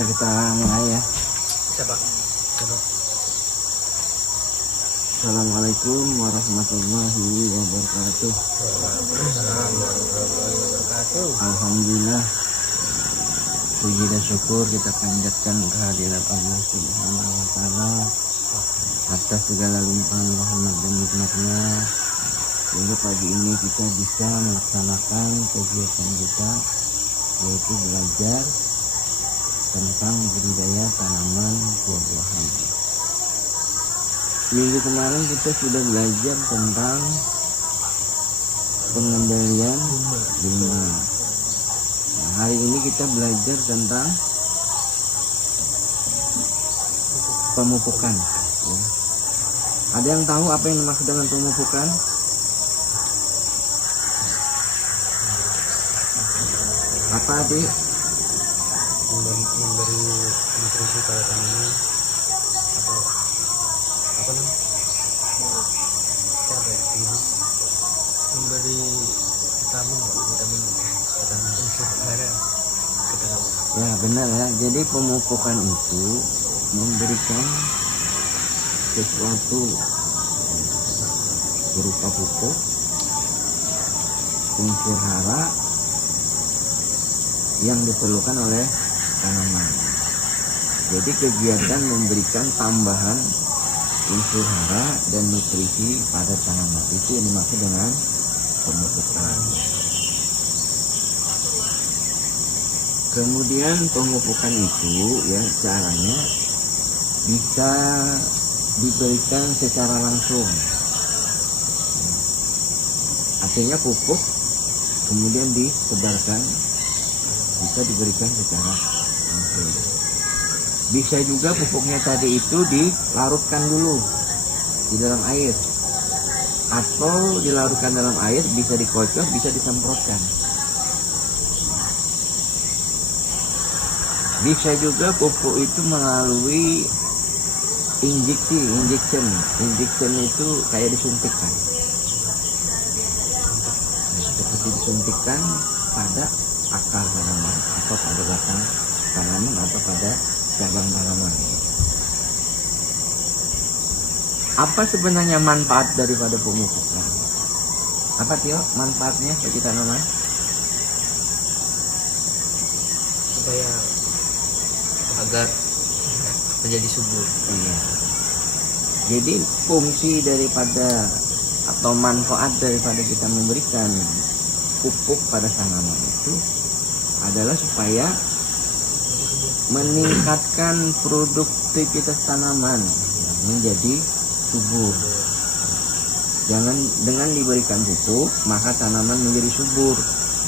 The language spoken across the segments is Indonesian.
Bisa kita mulai ya. Bisa Pak. Assalamualaikum warahmatullahi wabarakatuh. Waalaikumsalam warahmatullahi wabarakatuh. Alhamdulillah, puji dan syukur kita panjatkan kehadiran Allah Subhanahu wa Ta'ala atas segala limpahan rahmat dan nikmatnya, sehingga pagi ini kita bisa melaksanakan kegiatan kita, yaitu belajar tentang budidaya tanaman buah-buahan. Minggu kemarin kita sudah belajar tentang pengendalian bunga. Nah, hari ini kita belajar tentang pemupukan. Ya. Ada yang tahu apa yang dimaksud dengan pemupukan? Apa adik? Memberi nutrisi pada tanaman atau apa namanya? Apa ya? Memberi vitamin unsur hara ke tanaman. Ya benar ya. Jadi pemupukan itu memberikan sesuatu berupa pupuk, unsur hara yang diperlukan oleh tanaman. Jadi kegiatan memberikan tambahan unsur hara dan nutrisi pada tanaman, itu yang dimaksud dengan pemupukan. Kemudian pemupukan itu ya caranya bisa diberikan secara langsung. Artinya pupuk kemudian disebarkan, bisa diberikan secara langsung. Bisa juga pupuknya tadi itu dilarutkan dulu di dalam air, atau dilarutkan dalam air, bisa dikocok, bisa disemprotkan. Bisa juga pupuk itu melalui injection itu kayak disuntikkan, seperti disuntikkan pada akar tanaman atau pada batang tanaman atau pada cabang tanaman. Apa sebenarnya manfaat daripada pemupukan? Apa Tio manfaatnya bagi tanaman? Supaya agar menjadi subur. Iya. Jadi fungsi daripada atau manfaat daripada kita memberikan pupuk pada tanaman itu adalah supaya meningkatkan produktivitas tanaman menjadi subur. Dengan diberikan pupuk, maka tanaman menjadi subur.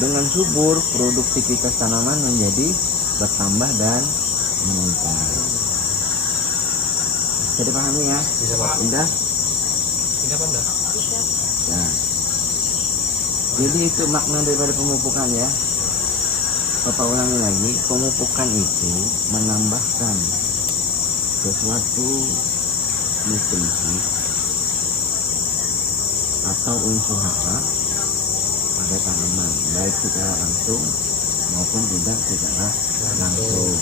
Dengan subur, produktivitas tanaman menjadi bertambah dan meningkat. Bisa dipahami ya? Bisa Pak. Indah? Tidak Pak. Bisa. Ya. Jadi itu makna daripada pemupukan ya. Bapak ulangi lagi, pemupukan itu menambahkan sesuatu nutrisi atau unsur hara pada tanaman, baik secara langsung maupun tidak secara langsung.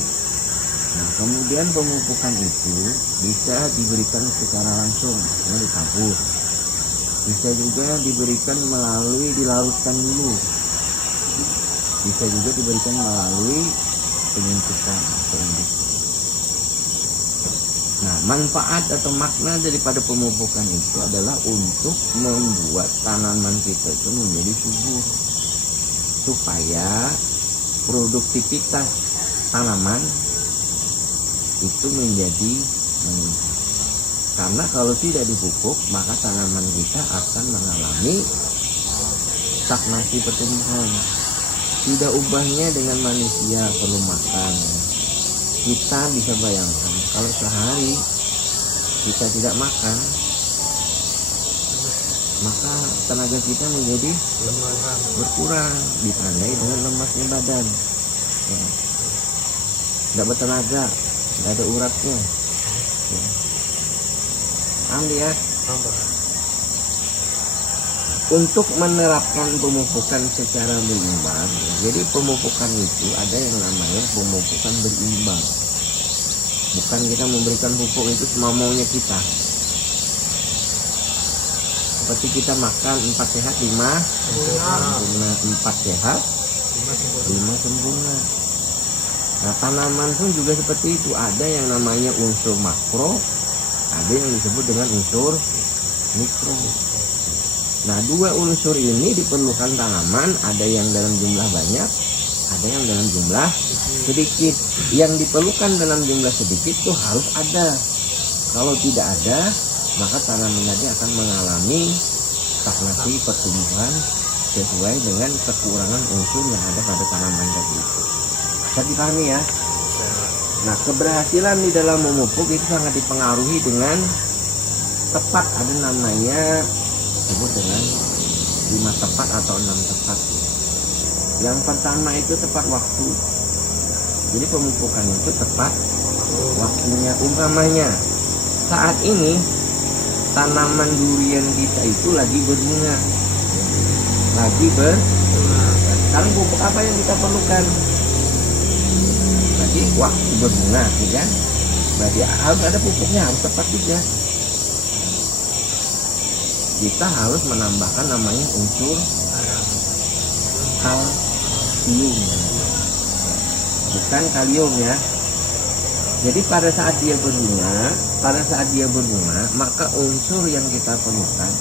Nah, kemudian pemupukan itu bisa diberikan secara langsung, ditabur. Bisa juga diberikan melalui dilarutkan dulu. Bisa juga diberikan melalui penyuntikan atau injeksi. Nah, manfaat atau makna daripada pemupukan itu adalah untuk membuat tanaman kita itu menjadi subur, supaya produktivitas tanaman itu menjadi meningkat. Karena kalau tidak dipupuk, maka tanaman kita akan mengalami stagnasi pertumbuhan. Tidak ubahnya dengan manusia perlu makan. Kita bisa bayangkan kalau sehari kita tidak makan, maka tenaga kita menjadi berkurang, ditandai dengan lemasnya badan. Ya. Tidak bertenaga, tidak ada uratnya. Ya. Paham ya? untuk menerapkan pemupukan secara berimbang. Jadi pemupukan itu ada yang namanya pemupukan berimbang. Bukan kita memberikan pupuk itu semamaunya kita. Seperti kita makan 4 sehat 5 sempurna, 4 sehat 5 sempurna. Nah, tanaman pun juga seperti itu. Ada yang namanya unsur makro, ada yang disebut dengan unsur mikro. Nah, 2 unsur ini diperlukan tanaman. Ada yang dalam jumlah banyak, ada yang dalam jumlah sedikit. Yang diperlukan dalam jumlah sedikit itu harus ada. Kalau tidak ada, maka tanaman tadi akan mengalami stagnasi pertumbuhan sesuai dengan kekurangan unsur yang ada pada tanaman tadi itu. Bisa dipahami ya? Nah, keberhasilan di dalam memupuk itu sangat dipengaruhi dengan tepat. Ada namanya disebut dengan 5 tepat atau 6 tepat. Yang pertama itu tepat waktu. Jadi pemupukan itu tepat waktunya. Umpamanya saat ini tanaman durian kita itu lagi berbunga, sekarang pupuk apa yang kita perlukan? Berarti waktu berbunga, ya kan? Berarti harus ada pupuknya, harus tepat juga. Kita harus menambahkan namanya unsur kalsium, bukan kalium ya. Jadi pada saat dia berbunga, maka unsur yang kita perlukan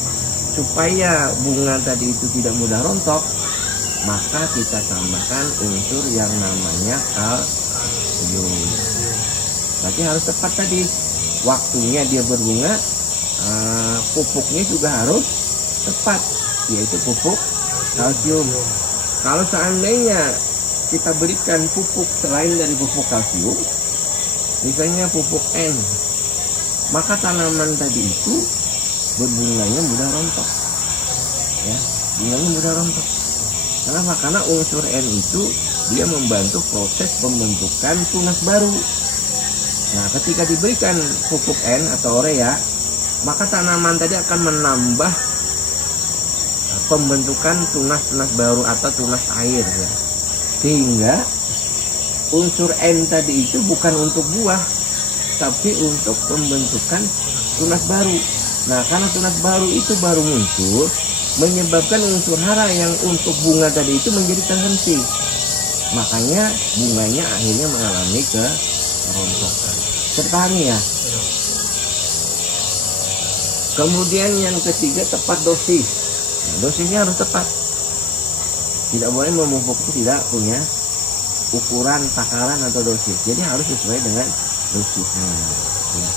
supaya bunga tadi itu tidak mudah rontok, maka kita tambahkan unsur yang namanya kalsium. Berarti harus tepat tadi waktunya dia berbunga, pupuknya juga harus tepat, yaitu pupuk kalsium. Kalau seandainya kita berikan pupuk selain dari pupuk kalsium, misalnya pupuk N, maka tanaman tadi itu berbunganya mudah rontok, ya, bunganya mudah rontok. Kenapa? Karena unsur N itu dia membantu proses pembentukan tunas baru. Nah, ketika diberikan pupuk N atau urea, maka tanaman tadi akan menambah pembentukan tunas-tunas baru atau tunas air, ya. Sehingga unsur N tadi itu bukan untuk buah, tapi untuk pembentukan tunas baru. Nah, karena tunas baru itu baru muncul, menyebabkan unsur hara yang untuk bunga tadi itu menjadi terhenti. Makanya bunganya akhirnya mengalami kerontokan. Terpahami ya? Kemudian yang ketiga, tepat dosis. Nah, dosisnya harus tepat. Tidak boleh memupuk itu tidak punya ukuran, takaran atau dosis. Jadi harus sesuai dengan dosisnya, ya.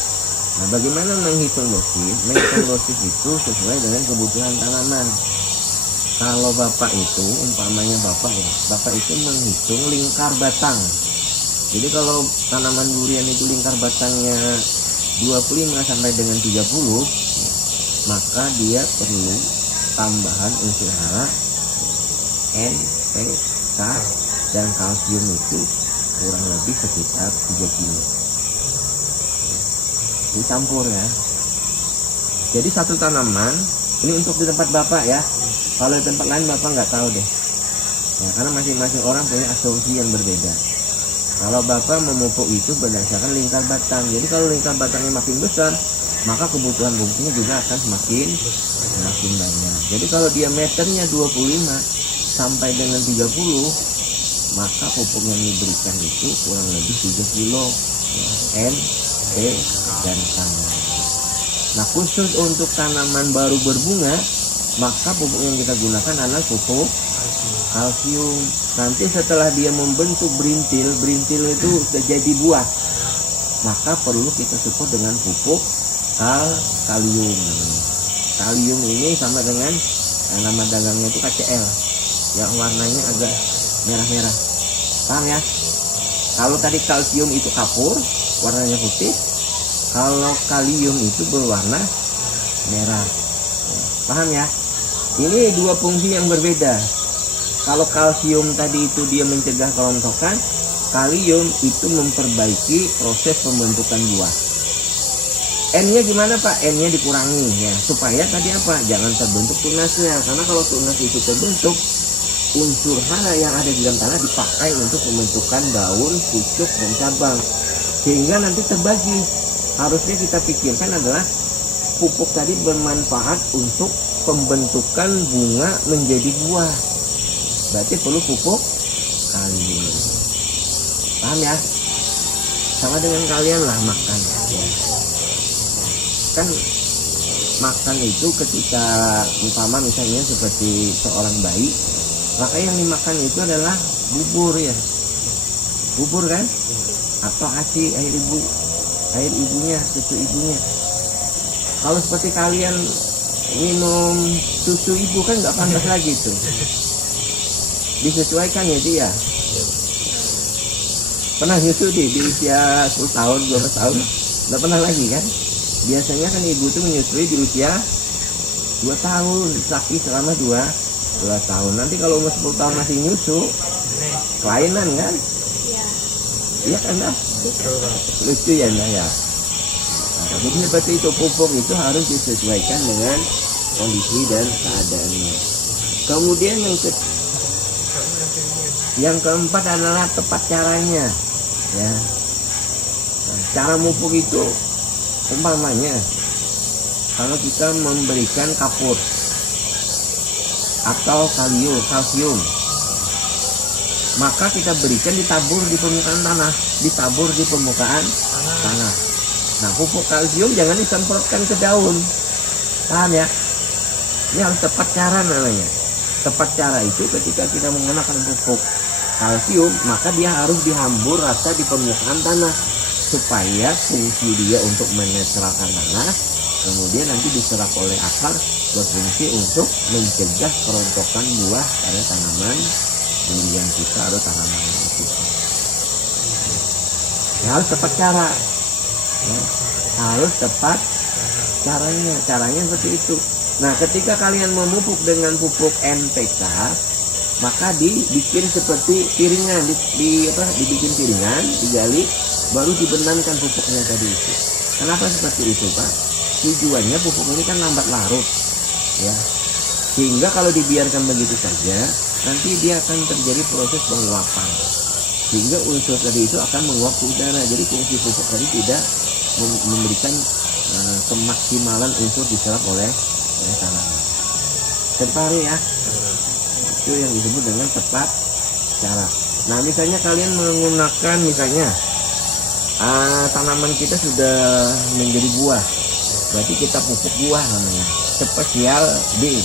Nah, bagaimana menghitung dosis? Menghitung dosis itu sesuai dengan kebutuhan tanaman. Kalau bapak itu, umpamanya bapak itu menghitung lingkar batang. Jadi kalau tanaman durian itu lingkar batangnya 25 sampai dengan 30, maka dia perlu tambahan unsur hara N, P, K, dan kalsium itu kurang lebih sekitar 3 kilo. Dicampur ya. Jadi satu tanaman, ini untuk di tempat bapak ya. Kalau di tempat lain bapak nggak tahu deh. Ya, karena masing-masing orang punya asumsi yang berbeda. Kalau bapak memupuk itu berdasarkan lingkar batang. Jadi kalau lingkar batangnya makin besar, maka kebutuhan pupuknya juga akan semakin banyak. Jadi kalau diameternya 25 sampai dengan 30, maka pupuk yang diberikan itu kurang lebih 3 kilo, ya, N, P, dan K. Nah, khusus untuk tanaman baru berbunga, maka pupuk yang kita gunakan adalah pupuk kalsium. Nanti setelah dia membentuk berintil itu sudah jadi buah, maka perlu kita support dengan pupuk kalium. Kalium ini sama dengan nama dagangnya itu KCl, yang warnanya agak merah-merah. Paham ya? Kalau tadi kalsium itu kapur, warnanya putih. Kalau kalium itu berwarna merah. Paham ya? Ini dua fungsi yang berbeda. Kalau kalsium tadi itu dia mencegah kerontokan, kalium itu memperbaiki proses pembentukan buah. N-nya gimana Pak? N-nya dikurangi ya, supaya tadi apa? Jangan terbentuk tunasnya. Karena kalau tunas itu terbentuk, unsur hara yang ada di dalam tanah dipakai untuk pembentukan daun, pucuk, dan cabang. Sehingga nanti terbagi. Harusnya kita pikirkan adalah pupuk tadi bermanfaat untuk pembentukan bunga menjadi buah. Berarti perlu pupuk kalium. Paham ya? Sama dengan kalian lah makan ya. Kan makan itu ketika umpama misalnya seperti seorang bayi, maka yang dimakan itu adalah bubur ya, bubur kan, atau ASI, air ibunya, susu ibunya. Kalau seperti kalian minum susu ibu kan nggak pantas lagi tuh, disesuaikan ya dia. Pernah nyusu di usia 10 tahun, 12 tahun, nggak pernah lagi kan? Biasanya kan ibu tuh menyusui di usia 2 tahun, laki selama 2 tahun. Nanti kalau umur 10 tahun masih nyusu, kelainan kan? Iya kan dah? Lucu ya nah ya. Nah, jadi seperti itu, pupuk itu harus disesuaikan dengan kondisi dan keadaannya. Kemudian yang keempat adalah tepat caranya. Ya. Nah, cara pupuk itu umpamanya kalau kita memberikan kapur atau kalsium, maka kita berikan ditabur di permukaan tanah. Nah, pupuk kalsium jangan disemprotkan ke daun. Paham ya? Ini harus tepat cara namanya. Tepat cara itu ketika kita menggunakan pupuk kalsium, maka dia harus dihambur rata di permukaan tanah supaya fungsi dia untuk menetralkan tanah, kemudian nanti diserap oleh akar, berfungsi untuk mencegah kerontokan buah pada tanaman durian kita atau tanaman kita. Ya, harus tepat cara. Ya, harus tepat caranya seperti itu. Nah, ketika kalian memupuk dengan pupuk NPK, maka dibikin seperti piringan, dibikin piringan, digali, baru dibenamkan pupuknya tadi itu. Kenapa seperti itu Pak? Tujuannya pupuk ini kan lambat larut, ya, sehingga kalau dibiarkan begitu saja, nanti dia akan terjadi proses penguapan, sehingga unsur tadi itu akan menguap ke udara. Jadi fungsi pupuk tadi tidak memberikan kemaksimalan unsur diserap oleh tanaman. Terpahami ya? Itu yang disebut dengan tepat cara. Nah, misalnya kalian menggunakan misalnya tanaman kita sudah menjadi buah, berarti kita pupuk buah namanya spesial B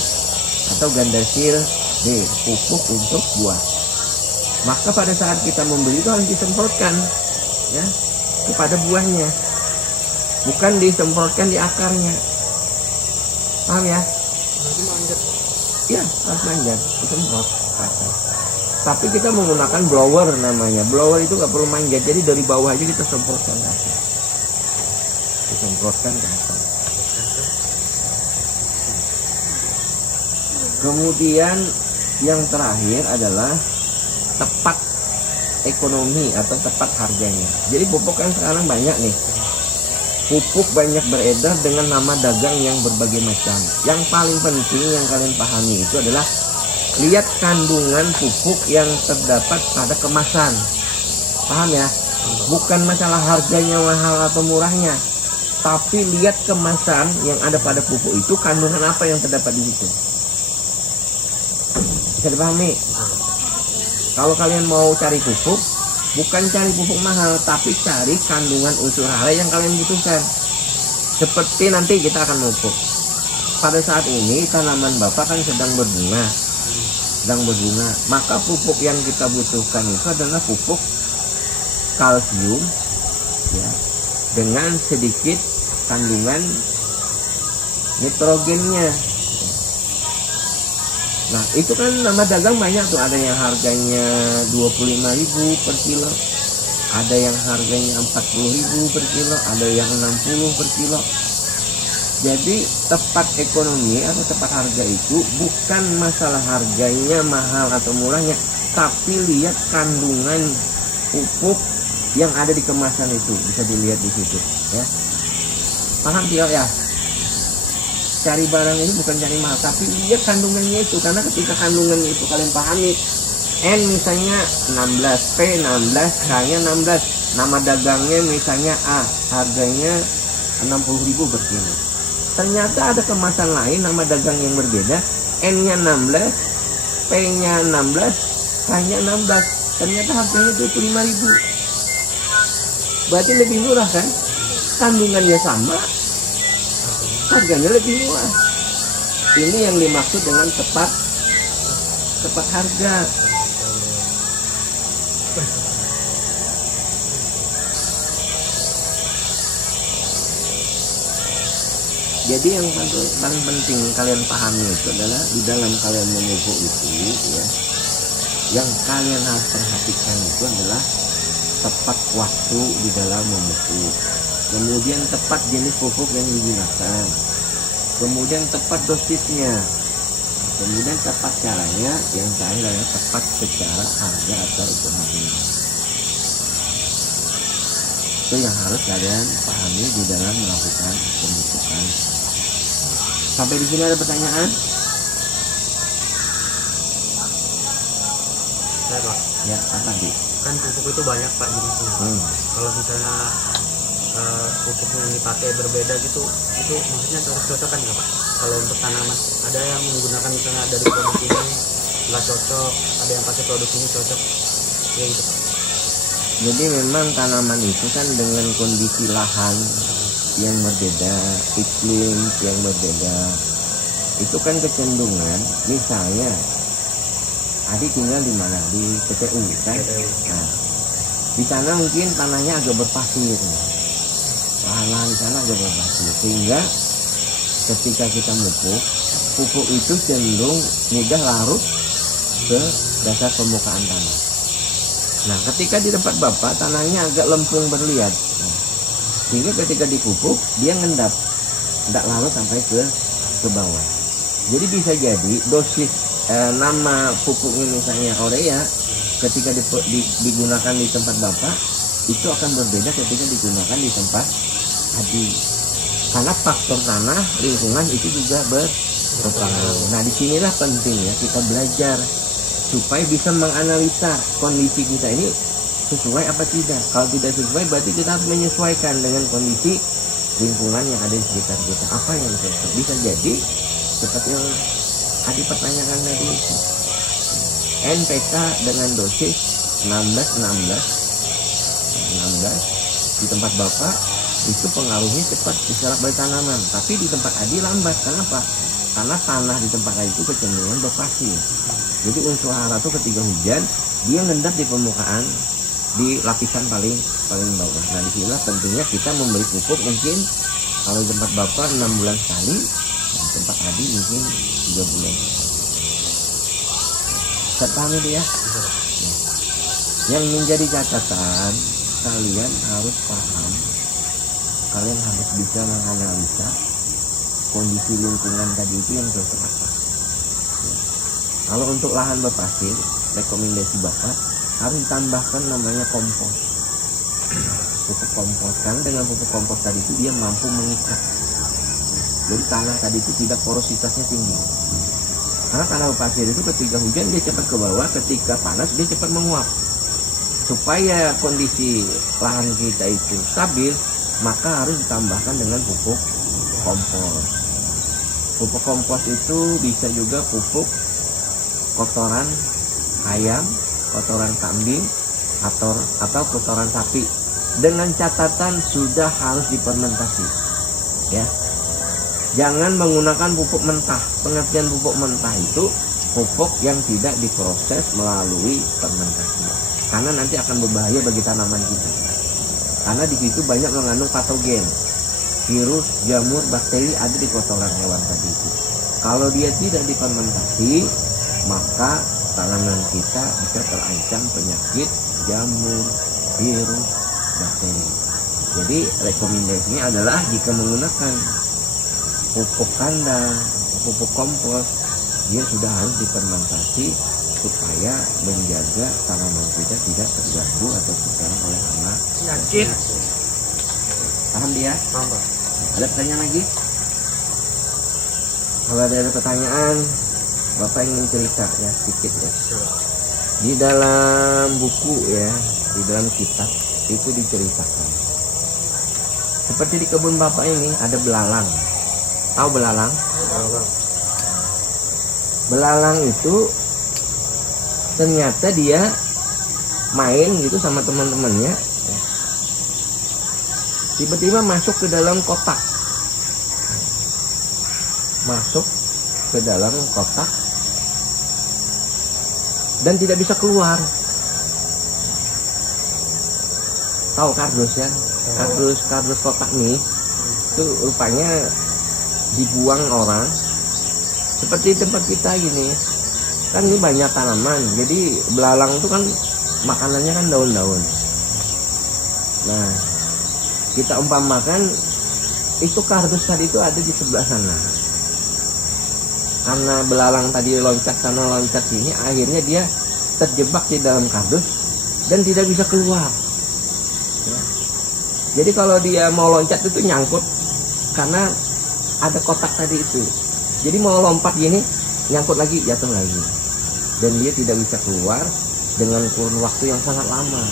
atau gandasil B, pupuk untuk buah. Maka pada saat kita membeli itu harus disemprotkan ya kepada buahnya, bukan disemprotkan di akarnya. Paham ya? Ya, harus manjat, disemprot. Tapi kita menggunakan blower namanya. Blower itu nggak perlu manjat, jadi dari bawah aja kita semprotkan ke atas. Disemprotkan ke atas. Kemudian yang terakhir adalah tepat ekonomi atau tepat harganya. Jadi pupuk kan sekarang banyak nih. Pupuk banyak beredar dengan nama dagang yang berbagai macam. Yang paling penting yang kalian pahami itu adalah lihat kandungan pupuk yang terdapat pada kemasan. Paham ya? Bukan masalah harganya mahal atau murahnya, tapi lihat kemasan yang ada pada pupuk itu, kandungan apa yang terdapat di situ. Bisa dipahami? Kalau kalian mau cari pupuk, bukan cari pupuk mahal, tapi cari kandungan unsur hara yang kalian butuhkan. Seperti nanti kita akan memupuk. Pada saat ini tanaman Bapak kan sedang berbunga. Maka pupuk yang kita butuhkan itu adalah pupuk kalsium ya, dengan sedikit kandungan nitrogennya. Nah, itu kan nama dagang banyak tuh, ada yang harganya 25.000 per kilo, ada yang harganya 40.000 per kilo, ada yang 60 per kilo. Jadi tepat ekonomi atau tepat harga itu bukan masalah harganya mahal atau murahnya, tapi lihat kandungan pupuk yang ada di kemasan itu, bisa dilihat di situ ya. Paham tidak ya? Cari barang ini bukan cari mahal, tapi dia kandungannya itu. Karena ketika kandungannya itu kalian pahami, N misalnya 16, P 16, K-nya 16, nama dagangnya misalnya A, harganya 60.000 per kilo. Ternyata ada kemasan lain nama dagang yang berbeda, N-nya 16, P-nya 16, K-nya 16, ternyata harganya 25.000. Berarti lebih murah kan? Kandungannya sama, harganya lebih murah. Ini yang dimaksud dengan tepat harga. Jadi yang paling penting kalian pahami itu adalah di dalam kalian memupuk itu ya, yang kalian harus perhatikan itu adalah tepat waktu di dalam memupuk, kemudian tepat jenis pupuk yang digunakan, kemudian tepat dosisnya, kemudian tepat caranya, yang terakhir adalah tepat secara harga atau ekonomi. Itu yang harus kalian pahami di dalam melakukan pemupukan. Sampai di sini ada pertanyaan? Ya Pak. Ya, apa sih? Kan pupuk itu banyak Pak jenisnya. Kalau misalnya pupuk yang dipakai berbeda gitu, itu maksudnya cocok-cocokan nggak Pak? Kalau untuk tanaman, ada yang menggunakan misalnya dari produk ini nggak cocok, ada yang pakai produk ini cocok, ya gitu Pak. Jadi memang tanaman itu kan dengan kondisi lahan yang berbeda, iklim yang berbeda, itu kan kecenderungan. Misalnya Adi tinggal di mana? Di PTU kan? Nah, di sana mungkin tanahnya agak berpasir, lahan di sana agak berpasir, sehingga ketika kita pupuk itu cenderung mudah larut ke dasar permukaan tanah. Nah, ketika di tempat Bapak tanahnya agak lempung berliat, sehingga ketika dipupuk dia ngendap, tidak larut sampai ke bawah. Jadi bisa jadi dosis nama pupuknya misalnya urea, ketika digunakan di tempat Bapak itu akan berbeda ketika digunakan di tempat Adi. Karena faktor tanah, lingkungan itu juga berpengaruh. Nah, disinilah pentingnya kita belajar supaya bisa menganalisa kondisi kita ini sesuai apa tidak. Kalau tidak sesuai berarti kita harus menyesuaikan dengan kondisi lingkungan yang ada di sekitar kita. Apa yang cocok? Bisa jadi seperti yang Adi pertanyakan tadi itu, NPK dengan dosis 16 di tempat Bapak itu pengaruhnya cepat diserap oleh tanaman, tapi di tempat Adi lambat. Kenapa? Karena tanah di tempat Adi itu kecenderungan berpasir. Jadi unsur hara itu ketika hujan dia ngendap di permukaan, di lapisan paling bawah. Nah, disinilah pentingnya kita memberi pupuk. Mungkin kalau di tempat Bapak 6 bulan sekali, di tempat Adi mungkin 3 bulan sekali. Paham itu ya? Yang menjadi catatan, kalian harus paham, kalian harus bisa menganalisa kondisi lingkungan tadi itu yang cocok apa. Kalau untuk lahan berpasir, rekomendasi Bapak harus ditambahkan namanya kompos, pupuk kompos. Karena dengan pupuk kompos tadi itu dia mampu mengikat. Jadi tanah tadi itu tidak porositasnya tinggi. Karena tanah berpasir itu ketika hujan dia cepat ke bawah, ketika panas dia cepat menguap. Supaya kondisi lahan kita itu stabil, maka harus ditambahkan dengan pupuk kompos. Pupuk kompos itu bisa juga pupuk kotoran ayam, kotoran kambing, atau kotoran sapi, dengan catatan sudah harus difermentasi, ya. Jangan menggunakan pupuk mentah. Pengertian pupuk mentah itu pupuk yang tidak diproses melalui fermentasi, karena nanti akan berbahaya bagi tanaman kita. Karena di situ banyak mengandung patogen, virus, jamur, bakteri ada di kotoran hewan tadi itu. Kalau dia tidak difermentasi, maka tanaman kita bisa terancam penyakit jamur, virus, bakteri. Jadi rekomendasinya adalah jika menggunakan pupuk kandang, pupuk kompos, dia sudah harus difermentasi supaya menjaga tanaman kita tidak terganggu atau terserang oleh hama. Penyakit. Paham dia? Paham Pak. Ada pertanyaan lagi? Kalau ada pertanyaan, Bapak ingin cerita ya sedikit ya. Di dalam buku ya, di dalam kitab itu diceritakan. Seperti di kebun Bapak ini ada belalang. Tahu belalang? Belalang itu ternyata dia main gitu sama teman-temannya. Tiba-tiba masuk ke dalam kotak. Masuk ke dalam kotak dan tidak bisa keluar. Tahu kardus ya? Kardus kotak nih itu rupanya dibuang orang. Seperti tempat kita gini kan, ini banyak tanaman, jadi belalang itu kan makanannya kan daun-daun. Nah, kita umpamakan itu kardus tadi itu ada di sebelah sana. Karena belalang tadi loncat sana loncat sini, akhirnya dia terjebak di dalam kardus dan tidak bisa keluar. Ya. Jadi kalau dia mau loncat itu nyangkut karena ada kotak tadi itu. Jadi mau lompat gini, nyangkut lagi, jatuh lagi. Dan dia tidak bisa keluar dengan kurun waktu yang sangat lama.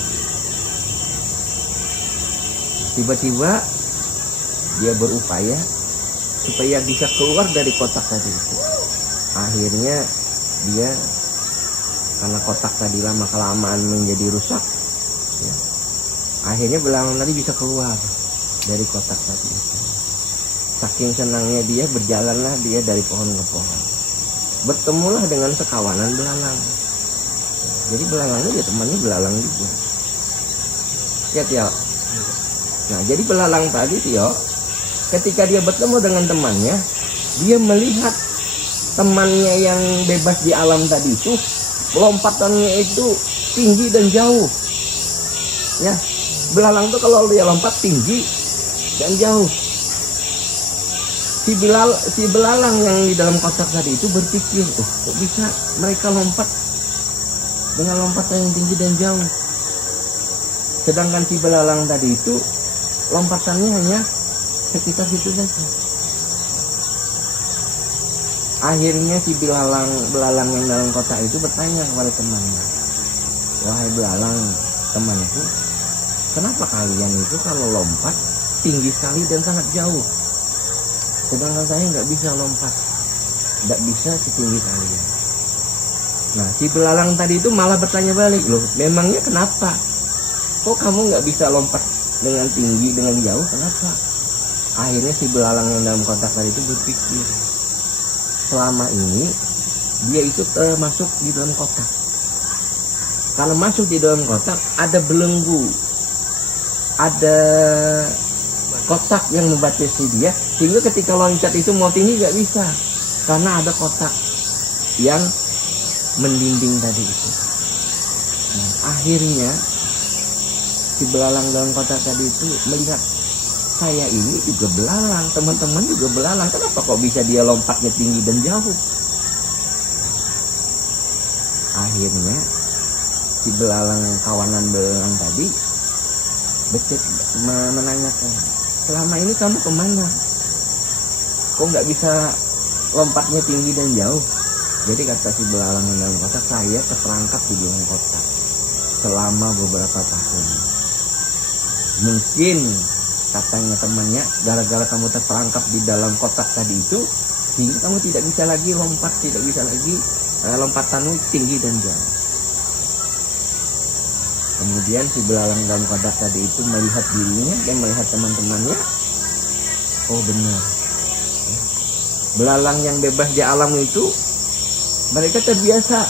Tiba-tiba dia berupaya supaya bisa keluar dari kotak tadi itu. Akhirnya dia, karena kotak tadi lama-kelamaan menjadi rusak ya, akhirnya belalang tadi bisa keluar dari kotak tadi itu. Saking senangnya dia, berjalanlah dia dari pohon ke pohon. Bertemulah dengan sekawanan belalang. Jadi belalangnya dia temannya belalang juga. Ya Tio. Nah jadi belalang tadi Tio, ketika dia bertemu dengan temannya, dia melihat temannya yang bebas di alam tadi itu, lompatannya itu tinggi dan jauh. Ya, belalang tuh kalau dia lompat tinggi dan jauh. Si belalang yang di dalam kotak tadi itu berpikir, kok bisa mereka lompat dengan lompatan yang tinggi dan jauh. Sedangkan si belalang tadi itu lompatannya hanya sekitar situ saja. Akhirnya si belalang yang dalam kotak itu bertanya kepada temannya, wahai belalang temanku, kenapa kalian itu kalau lompat tinggi sekali dan sangat jauh, sedangkan saya nggak bisa lompat, nggak bisa setinggi kalian. Nah si belalang tadi itu malah bertanya balik, loh memangnya kenapa? Kok kamu nggak bisa lompat dengan tinggi dengan jauh, kenapa? Akhirnya si belalang yang dalam kotak tadi itu berpikir, selama ini dia itu termasuk di dalam kotak. Kalau masuk di dalam kotak ada belenggu, ada kotak yang membatasi dia, sehingga ketika loncat itu mau tinggi nggak bisa karena ada kotak yang mendinding tadi itu. Nah, akhirnya si belalang dalam kotak tadi itu melihat, saya ini juga belalang, teman-teman juga belalang, kenapa kok bisa dia lompatnya tinggi dan jauh? Akhirnya si belalang, kawanan belalang tadi menanyakan, selama ini kamu kemana? Kok nggak bisa lompatnya tinggi dan jauh? Jadi kata si belalang dalam kotak, saya terperangkap di dalam kotak selama beberapa tahun. Mungkin katanya temannya, gara-gara kamu terperangkap di dalam kotak tadi itu, sehingga kamu tidak bisa lagi lompat, tidak bisa lagi lompatanmu tinggi dan jauh. Kemudian si belalang dalam kotak tadi itu melihat dirinya dan melihat teman-temannya. Oh benar, belalang yang bebas di alam itu, mereka terbiasa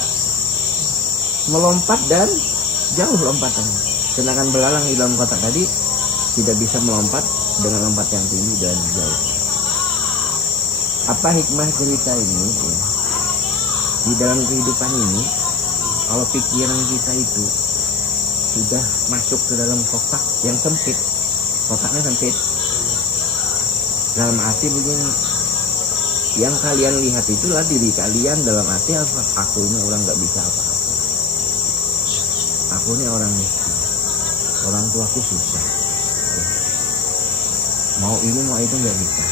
melompat dan jauh lompatannya. Sedangkan belalang di dalam kotak tadi tidak bisa melompat dengan lompat yang tinggi dan jauh. Apa hikmah cerita ini? Ya. Di dalam kehidupan ini, kalau pikiran kita itu sudah masuk ke dalam kotak yang sempit, kotaknya sempit. Dalam arti begini, yang kalian lihat itulah diri kalian, dalam arti apa? Aku ini orang nggak bisa apa-apa. Aku ini orang miskin, orang tuaku susah. mau ini mau itu nggak bisa.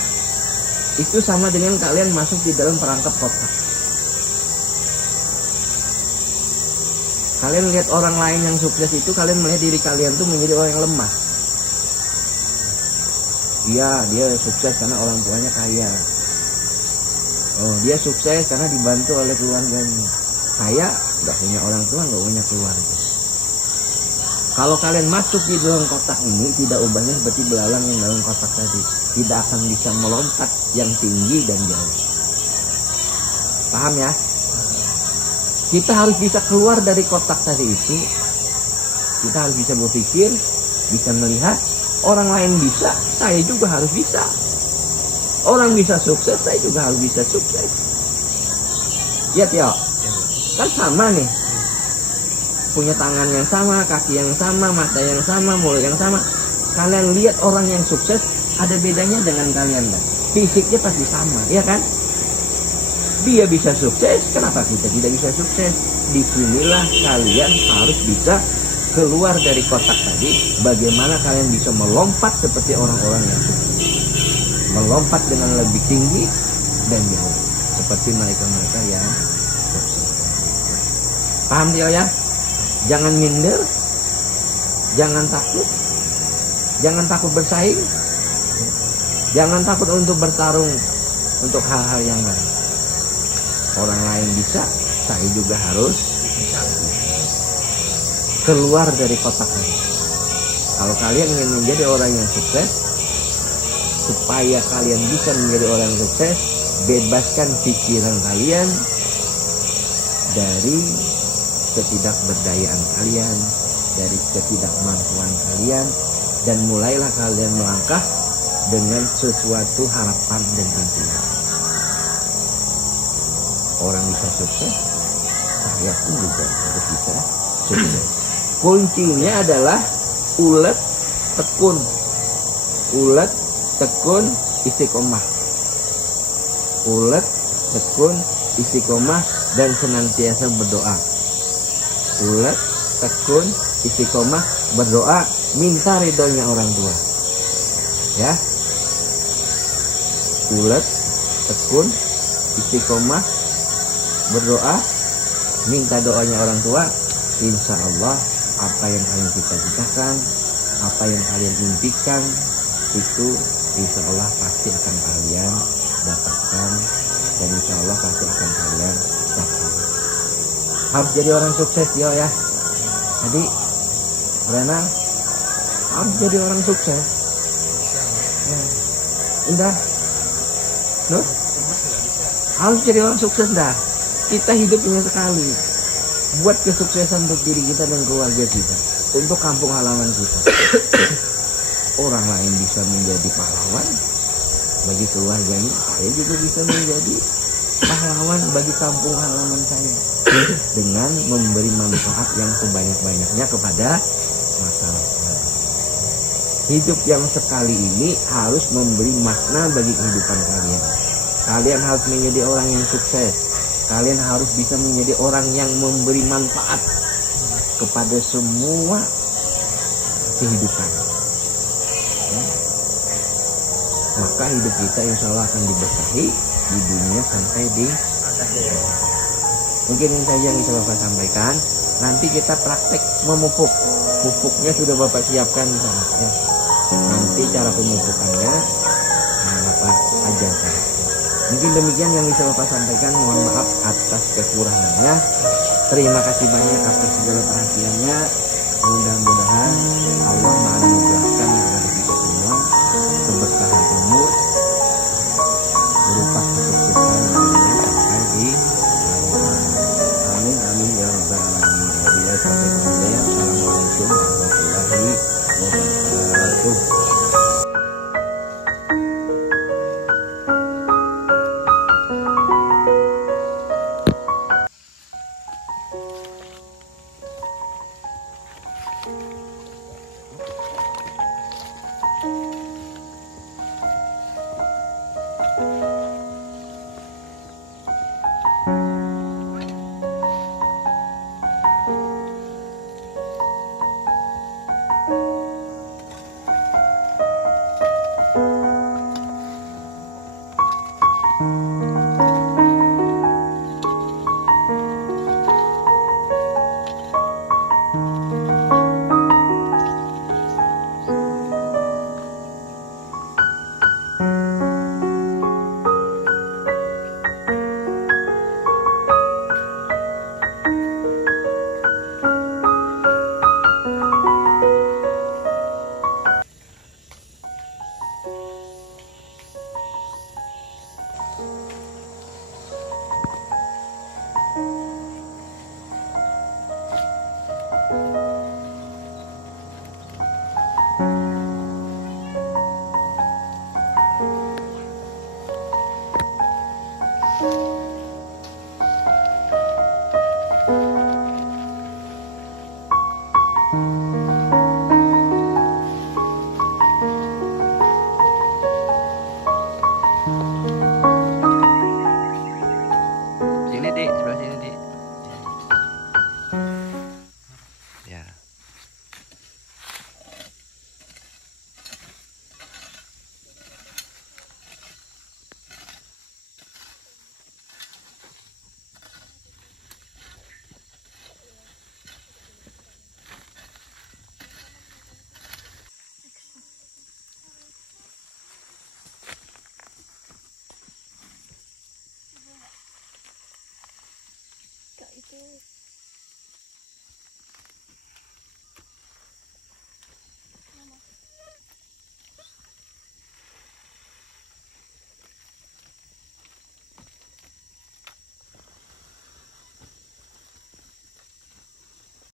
Itu sama dengan kalian masuk di dalam perangkap kotak. Kalian lihat orang lain yang sukses itu, kalian melihat diri kalian tuh menjadi orang yang lemah. Iya, dia sukses karena orang tuanya kaya. Oh, dia sukses karena dibantu oleh keluarganya. Saya nggak punya orang tua, nggak punya keluarga. Kalau kalian masuk di dalam kotak ini, tidak ubahnya seperti belalang yang dalam kotak tadi. Tidak akan bisa melompat yang tinggi dan jauh. Paham ya? Kita harus bisa keluar dari kotak tadi itu. Kita harus bisa berpikir, bisa melihat, orang lain bisa, saya juga harus bisa. Orang bisa sukses, saya juga harus bisa sukses. Ya Tio, kan sama nih. Punya tangan yang sama, kaki yang sama, mata yang sama, mulut yang sama. Kalian lihat orang yang sukses, ada bedanya dengan kalian kan? Fisiknya pasti sama, ya kan? Dia bisa sukses, kenapa kita tidak bisa sukses? Disinilah kalian harus bisa keluar dari kotak tadi. Bagaimana kalian bisa melompat seperti orang-orang yang sukses, melompat dengan lebih tinggi dan jauh, seperti mereka-mereka yang sukses. Paham dia ya? Jangan minder, jangan takut bersaing, jangan takut untuk bertarung untuk hal-hal yang lain. Orang lain bisa, saya juga harus keluar dari kotak ini. Kalau kalian ingin menjadi orang yang sukses, supaya kalian bisa menjadi orang yang sukses, bebaskan pikiran kalian dari ketidakberdayaan kalian, dari ketidakmampuan kalian, dan mulailah kalian melangkah dengan sesuatu harapan dan impian. Orang bisa sukses, saya pun juga harus bisa sukses. Kuncinya adalah ulet, tekun, ulet, tekun, istiqomah. Ulet, tekun, istiqomah, dan senantiasa berdoa. Ulet, tekun, istiqomah, berdoa, minta ridhonya orang tua. Ya. Ulet, tekun, istiqomah, berdoa, minta doanya orang tua. Insya Allah apa yang kalian cita-citakan, apa yang kalian impikan, itu insya Allah pasti akan kalian dapatkan, dan insya Allah pasti akan kalian dapat. Harus jadi orang sukses ya. Jadi Rena harus jadi orang sukses. Ya. Indah, Nur, harus jadi orang sukses dah. Kita hidupnya sekali. Buat kesuksesan untuk diri kita dan keluarga kita, untuk kampung halaman kita. Orang lain bisa menjadi pahlawan bagi keluarganya, saya juga bisa menjadi pahlawan bagi kampung halaman saya, dengan memberi manfaat yang sebanyak-banyaknya kepada masyarakat. Hidup yang sekali ini harus memberi makna bagi kehidupan kalian. Kalian harus menjadi orang yang sukses. Kalian harus bisa menjadi orang yang memberi manfaat kepada semua kehidupan. Ya. Maka hidup kita insya Allah akan diberkahi di dunia sampai di akhirat. Mungkin ini saja yang bisa Bapak sampaikan. Nanti kita praktek memupuk. Pupuknya sudah Bapak siapkan. Ya. Nanti cara pemupukannya Bapak ajarkan. Mungkin demikian yang bisa Bapak sampaikan. Mohon maaf atas kekurangannya. Terima kasih banyak atas segala perhatiannya. Mudah-mudahan Allah menganugerahkan